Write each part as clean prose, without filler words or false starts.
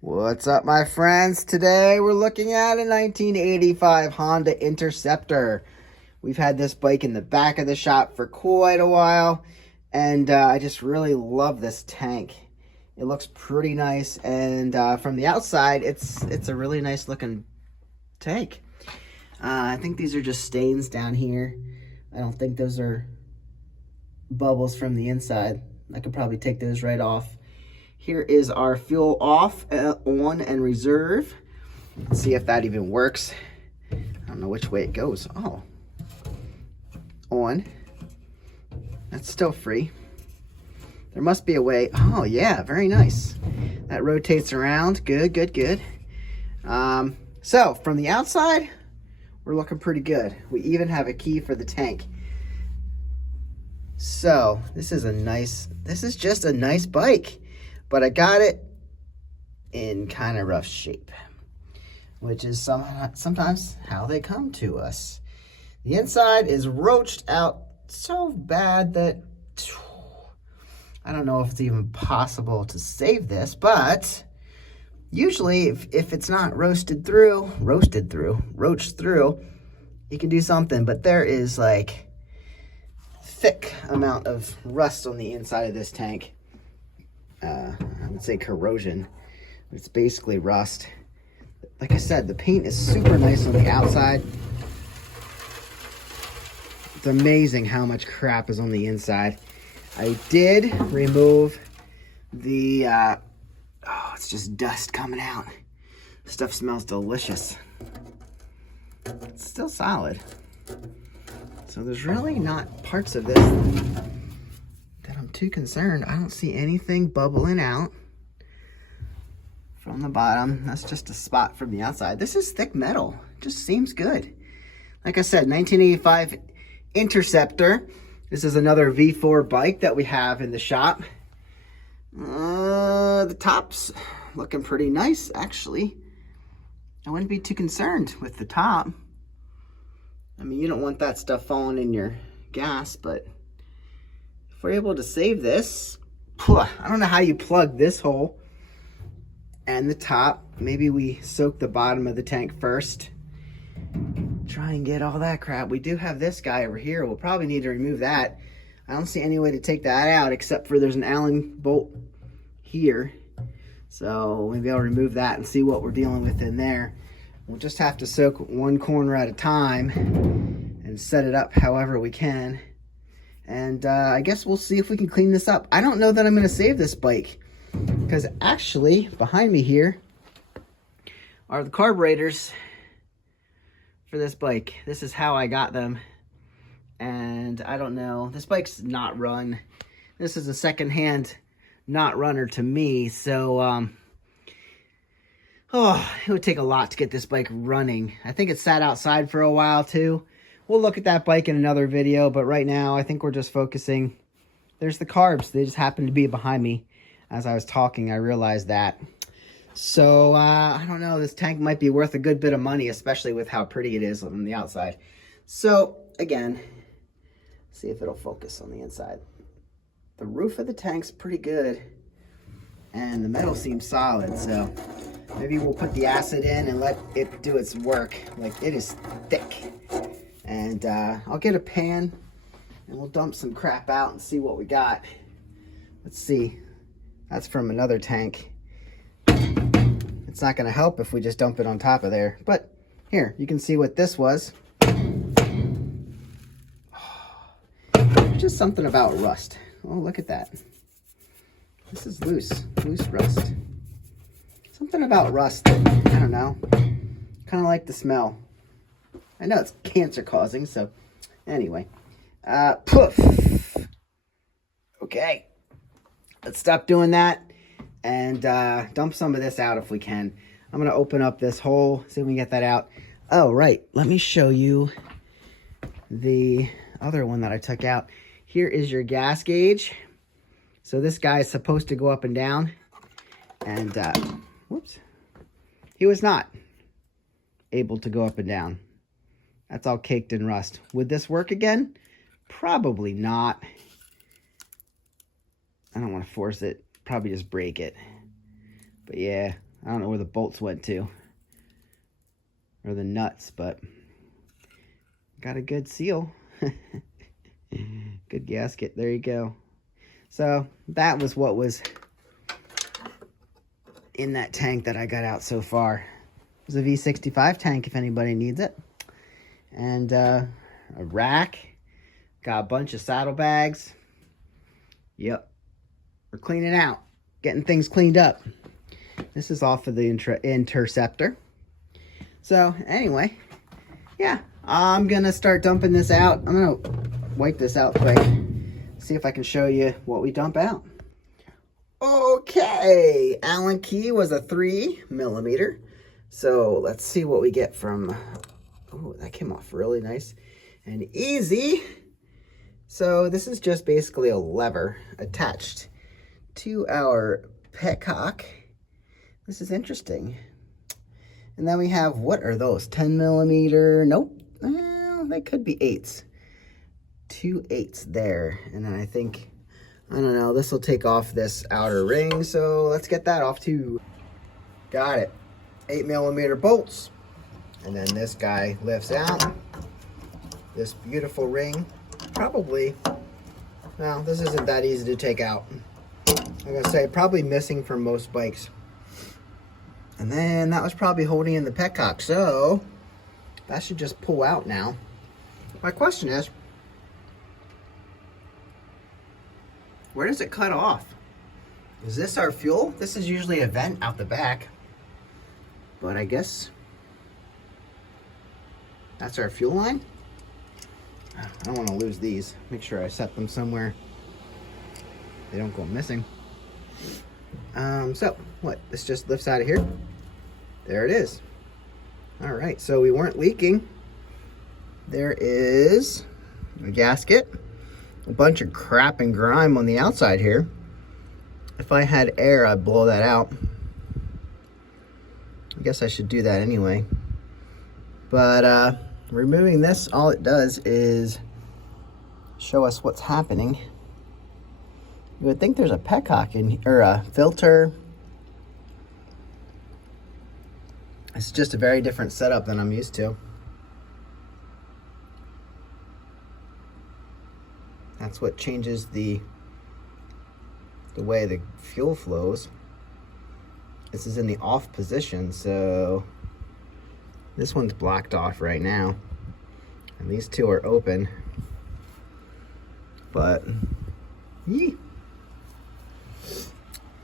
What's up, my friends? Today we're looking at a 1985 Honda Interceptor. We've had this bike in the back of the shop for quite a while, and I just really love this tank. It looks pretty nice, and from the outside, it's a really nice looking tank. I think these are just stains down here. I don't think those are bubbles from the inside. I could probably take those right off. Here is our fuel off, on, and reserve. Let's see if that even works. I don't know which way it goes. Oh, on. That's still free. There must be a way. Oh yeah, very nice. That rotates around. Good, good, good. So from the outside, we're looking pretty good. We even have a key for the tank. So this is just a nice bike. But I got it in kind of rough shape, which is sometimes how they come to us. The inside is roached out so bad that I don't know if it's even possible to save this, but usually if it's not roached through, you can do something. But there is like thick amount of rust on the inside of this tank. I would say corrosion. It's basically rust. Like I said, the paint is super nice on the outside. It's amazing how much crap is on the inside. I did remove the, it's just dust coming out. Stuff smells delicious. It's still solid. So there's really not parts of this I'm too concerned. I don't see anything bubbling out from the bottom. That's just a spot from the outside. This is thick metal. Just seems good. Like I said, 1985 Interceptor. This is another V4 bike that we have in the shop. The top's looking pretty nice, actually. I wouldn't be too concerned with the top. I mean, you don't want that stuff falling in your gas, but if we're able to save this, I don't know how you plug this hole and the top. Maybe we soak the bottom of the tank first. Try and get all that crap. We do have this guy over here. We'll probably need to remove that. I don't see any way to take that out except for there's an Allen bolt here. So maybe I'll remove that and see what we're dealing with in there. We'll just have to soak one corner at a time and set it up however we can. And I guess we'll see if we can clean this up. I don't know that I'm going to save this bike, because actually behind me here are the carburetors for this bike. This is how I got them. And I don't know. This bike's not run. This is a secondhand not runner to me. So, it would take a lot to get this bike running. I think it sat outside for a while too. We'll look at that bike in another video, but right now I think we're just focusing. There's the carbs. They just happen to be behind me. As I was talking, I realized that. So, I don't know. This tank might be worth a good bit of money, especially with how pretty it is on the outside. So, again, see if it'll focus on the inside. The roof of the tank's pretty good, and the metal seems solid, so maybe we'll put the acid in and let it do its work. Like, it is thick. And I'll get a pan and we'll dump some crap out and see what we got. Let's see. That's from another tank. It's not going to help if we just dump it on top of there. But here, you can see what this was. Just something about rust. Oh, look at that. This is loose rust. Something about rust that, I don't know, kind of like the smell. I know it's cancer causing, so anyway. Poof. Okay. Let's stop doing that and dump some of this out if we can. I'm going to open up this hole, see if we can get that out. Oh, right. Let me show you the other one that I took out. Here is your gas gauge. So this guy is supposed to go up and down. And, whoops. He was not able to go up and down. That's all caked in rust. Would this work again? Probably not. I don't want to force it. Probably just break it. But yeah, I don't know where the bolts went to, or the nuts, but got a good seal. Good gasket. There you go. So that was what was in that tank that I got out so far. It was a V65 tank if anybody needs it. And a rack. Got a bunch of saddlebags. Yep. We're cleaning out. Getting things cleaned up. This is all for the Interceptor. So anyway, yeah. I'm going to start dumping this out. I'm going to wipe this out quick. See if I can show you what we dump out. Okay. Allen key was a 3mm. So let's see what we get from... Oh, that came off really nice and easy. So this is just basically a lever attached to our petcock. This is interesting. And then we have, what are those? 10mm? Nope. Well, they could be 8s. 2 8s there. And then I think, I don't know, this will take off this outer ring. So let's get that off too. Got it. 8mm bolts. And then this guy lifts out. This beautiful ring. Probably, well, this isn't that easy to take out. I'm gonna say probably missing from most bikes. And then that was probably holding in the petcock. So that should just pull out now. My question is, where does it cut off? Is this our fuel? This is usually a vent out the back. But I guess that's our fuel line. I don't want to lose these. Make sure I set them somewhere they don't go missing. So what? This just lifts out of here. There it is. All right, so we weren't leaking. There is a gasket, a bunch of crap and grime on the outside here. If I had air, I'd blow that out. I guess I should do that anyway. But removing this, all it does is show us what's happening. You would think there's a petcock in, or a filter. It's just a very different setup than I'm used to. That's what changes the way the fuel flows. This is in the off position, so this one's blocked off right now. And these two are open. But, I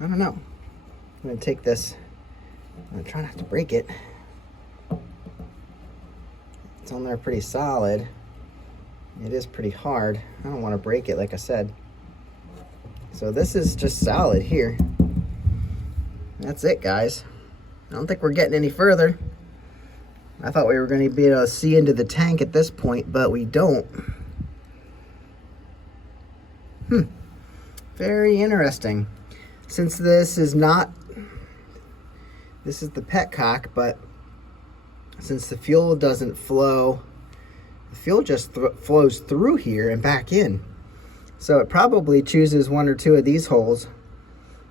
don't know. I'm gonna take this, I'm gonna try not to break it. It's on there pretty solid. It is pretty hard. I don't want to break it, like I said. So this is just solid here. That's it, guys. I don't think we're getting any further. I thought we were going to be able to see into the tank at this point, but we don't. Very interesting. Since this is not, this is the petcock, but since the fuel doesn't flow, the fuel just flows through here and back in. So it probably chooses one or two of these holes,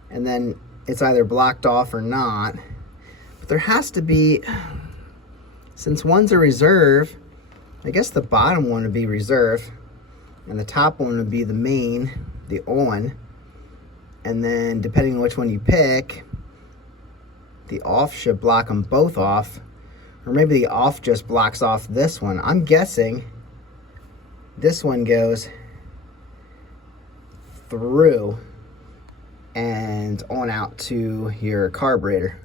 and then it's either blocked off or not. But there has to be, since one's a reserve, I guess the bottom one would be reserve, and the top one would be the main, the on. And then depending on which one you pick, the off should block them both off. Or maybe the off just blocks off this one. I'm guessing this one goes through and on out to your carburetor.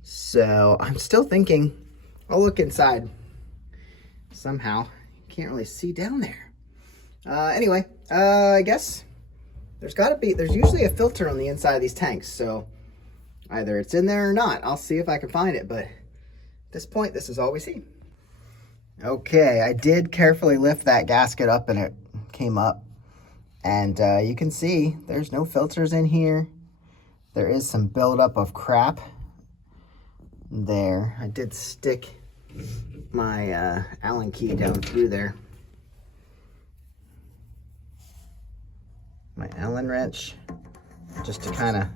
So I'm still thinking, I'll look inside somehow. Can't really see down there. Anyway, I guess there's usually a filter on the inside of these tanks. So either it's in there or not. I'll see if I can find it, but at this point, this is all we see. Okay, I did carefully lift that gasket up and it came up. And you can see there's no filters in here. There is some buildup of crap there. I did stick my Allen key down through there. My Allen wrench, just to kind of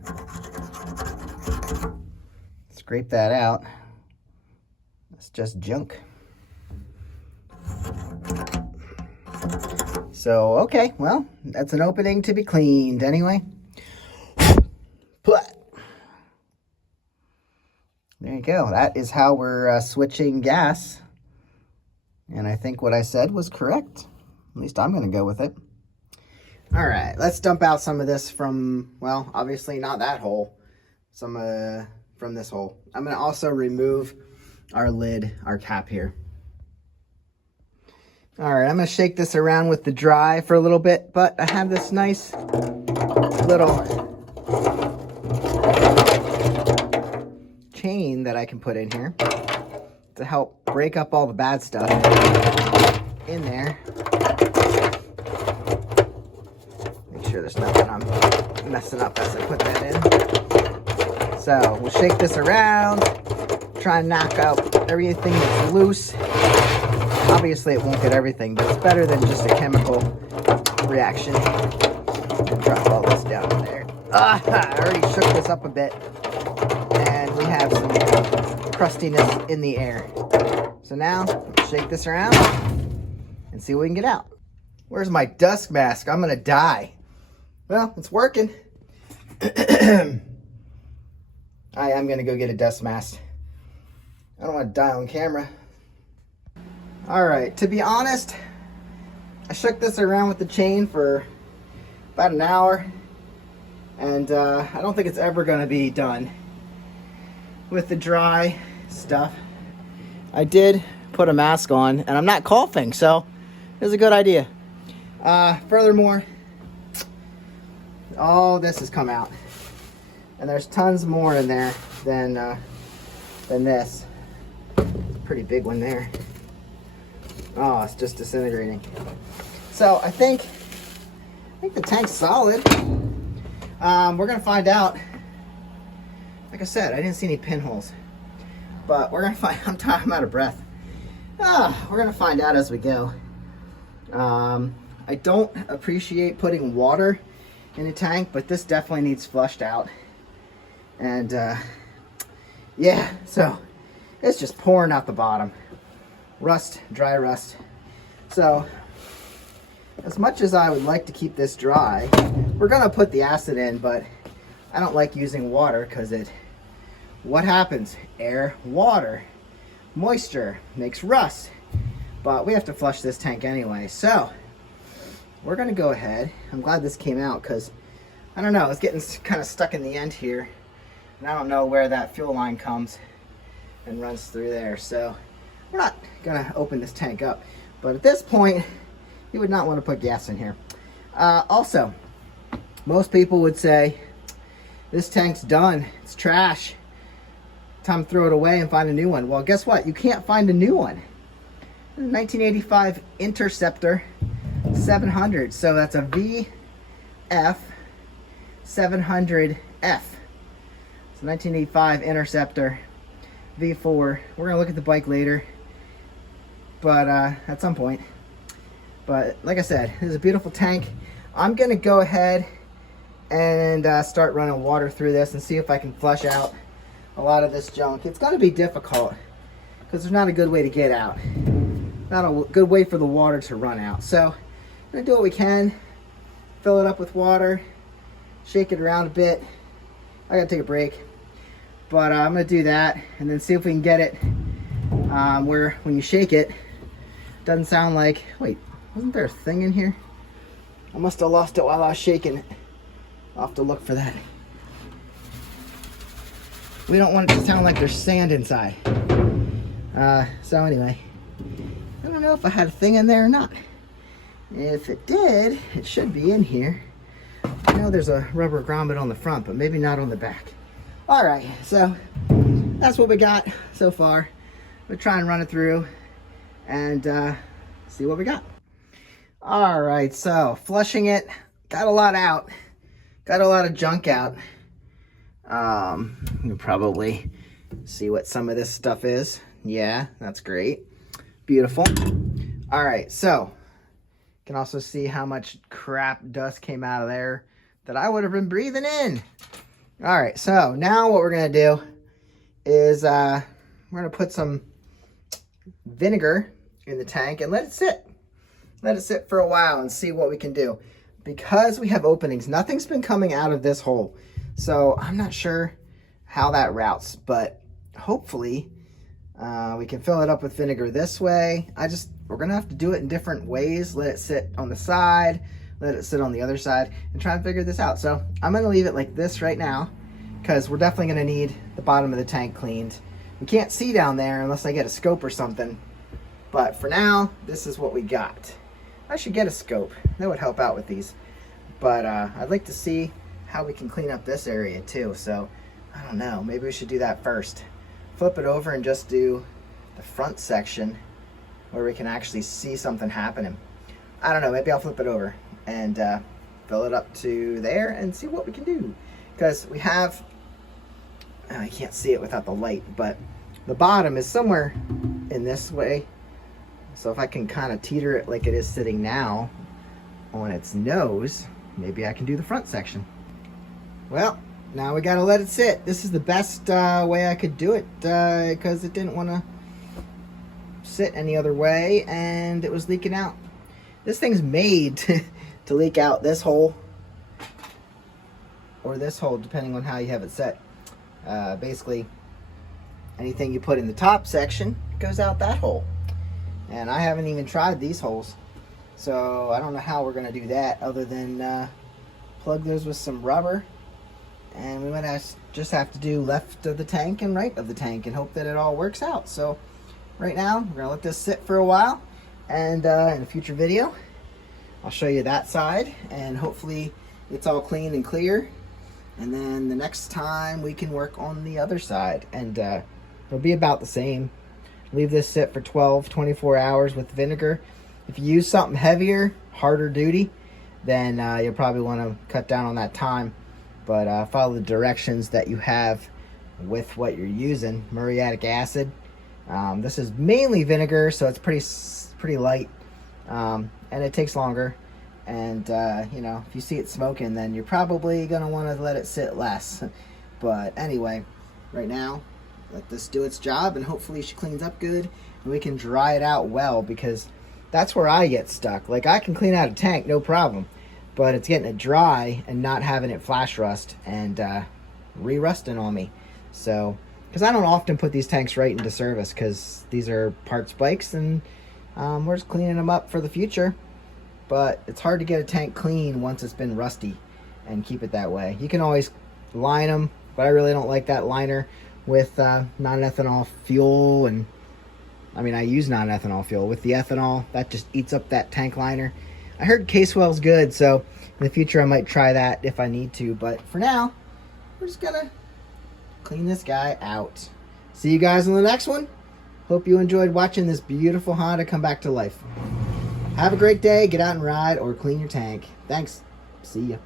scrape that out. It's just junk. So, okay, well, that's an opening to be cleaned anyway. There you go. That is how we're switching gas. And I think what I said was correct. At least I'm going to go with it. All right, let's dump out some of this from, well, obviously not that hole. Some from this hole. I'm going to also remove our lid, our cap here. All right, I'm going to shake this around with the dry for a little bit, but I have this nice little chain that I can put in here to help break up all the bad stuff in there. Make sure there's nothing I'm messing up as I put that in. So we'll shake this around, try and knock out everything that's loose. Obviously it won't get everything, but it's better than just a chemical reaction. I'll drop all this down in there. I already shook this up a bit, and we have some crustiness in the air. So now, shake this around and see what we can get out. Where's my dust mask? I'm gonna die. Well, it's working. I am gonna go get a dust mask. I don't want to die on camera. All right, to be honest, I shook this around with the chain for about an hour, and I don't think it's ever gonna be done with the dry stuff. I did put a mask on, and I'm not coughing, so it was a good idea. Furthermore, all this has come out, and there's tons more in there than this. Pretty big one there. Oh, it's just disintegrating. So I think the tank's solid. We're gonna find out. Like I said, I didn't see any pinholes, but we're gonna find. I'm out of breath. We're gonna find out as we go. I don't appreciate putting water in a tank, but this definitely needs flushed out. And yeah, so it's just pouring out the bottom. Rust, dry rust. So as much as I would like to keep this dry, we're gonna put the acid in, but I don't like using water because what happens? Air, water, moisture makes rust. But we have to flush this tank anyway. So we're gonna go ahead. I'm glad this came out because I don't know, it's getting kind of stuck in the end here. And I don't know where that fuel line comes and runs through there. So we're not gonna open this tank up. But at this point, you would not want to put gas in here. Also, most people would say, this tank's done, it's trash. Time to throw it away and find a new one. Well, guess what? You can't find a new one. 1985 Interceptor 700. So that's a VF700F. So 1985 Interceptor V4. We're gonna look at the bike later, but at some point. But like I said, this is a beautiful tank. I'm gonna go ahead and start running water through this and see if I can flush out a lot of this junk. It's gonna be difficult because there's not a good way to get out. Not a good way for the water to run out. So I'm gonna do what we can, fill it up with water, shake it around a bit. I gotta take a break, but I'm gonna do that and then see if we can get it where when you shake it, doesn't sound like, wait, wasn't there a thing in here? I must have lost it while I was shaking it. I'll have to look for that. We don't want it to sound like there's sand inside. So anyway, I don't know if I had a thing in there or not. If it did, it should be in here. I know there's a rubber grommet on the front, but maybe not on the back. All right, so that's what we got so far. We'll try and run it through and see what we got. All right, so flushing it, got a lot out, got a lot of junk out. You can probably see what some of this stuff is. Yeah, that's great. Beautiful. All right, so you can also see how much crap dust came out of there that I would have been breathing in. All right, so now what we're gonna do is we're going to put some vinegar in the tank and let it sit. Let it sit for a while and see what we can do. Because we have openings, nothing's been coming out of this hole. So I'm not sure how that routes, but hopefully we can fill it up with vinegar this way. We're gonna have to do it in different ways. Let it sit on the side, let it sit on the other side, and try and figure this out. So I'm gonna leave it like this right now, because we're definitely gonna need the bottom of the tank cleaned. We can't see down there unless I get a scope or something. But for now, this is what we got. I should get a scope. That would help out with these. But I'd like to see how we can clean up this area too. So I don't know, maybe we should do that first. Flip it over and just do the front section where we can actually see something happening. I don't know, maybe I'll flip it over and fill it up to there and see what we can do. Because we have, I can't see it without the light, but the bottom is somewhere in this way. So if I can kind of teeter it like it is sitting now on its nose, maybe I can do the front section. Well, now we gotta let it sit. This is the best way I could do it because it didn't want to sit any other way and it was leaking out. This thing's made to leak out this hole or this hole, depending on how you have it set. Basically, anything you put in the top section goes out that hole. And I haven't even tried these holes, so I don't know how we're going to do that other than plug those with some rubber. And we might just have to do left of the tank and right of the tank and hope that it all works out. So right now, we're going to let this sit for a while. And in a future video, I'll show you that side. And hopefully it's all clean and clear. And then the next time we can work on the other side. And it'll be about the same. Leave this sit for 12, 24 hours with vinegar. If you use something heavier, harder duty, then you'll probably want to cut down on that time. But follow the directions that you have with what you're using. Muriatic acid. This is mainly vinegar, so it's pretty light. And it takes longer. And, you know, if you see it smoking, then you're probably going to want to let it sit less. But anyway, right now, let this do its job, and hopefully she cleans up good and we can dry it out well, because that's where I get stuck. Like, I can clean out a tank, no problem, but it's getting it dry and not having it flash rust and re-rusting on me. So, because I don't often put these tanks right into service, because these are parts bikes, and we're just cleaning them up for the future. But it's hard to get a tank clean once it's been rusty and keep it that way. You can always line them, but I really don't like that liner with non-ethanol fuel. And I mean, I use non-ethanol fuel. With the ethanol, that just eats up that tank liner. I heard Casewell's good, so in the future I might try that if I need to. But for now, we're just gonna clean this guy out. See you guys in the next one. Hope you enjoyed watching this beautiful Honda come back to life. Have a great day. Get out and ride or clean your tank. Thanks. See ya.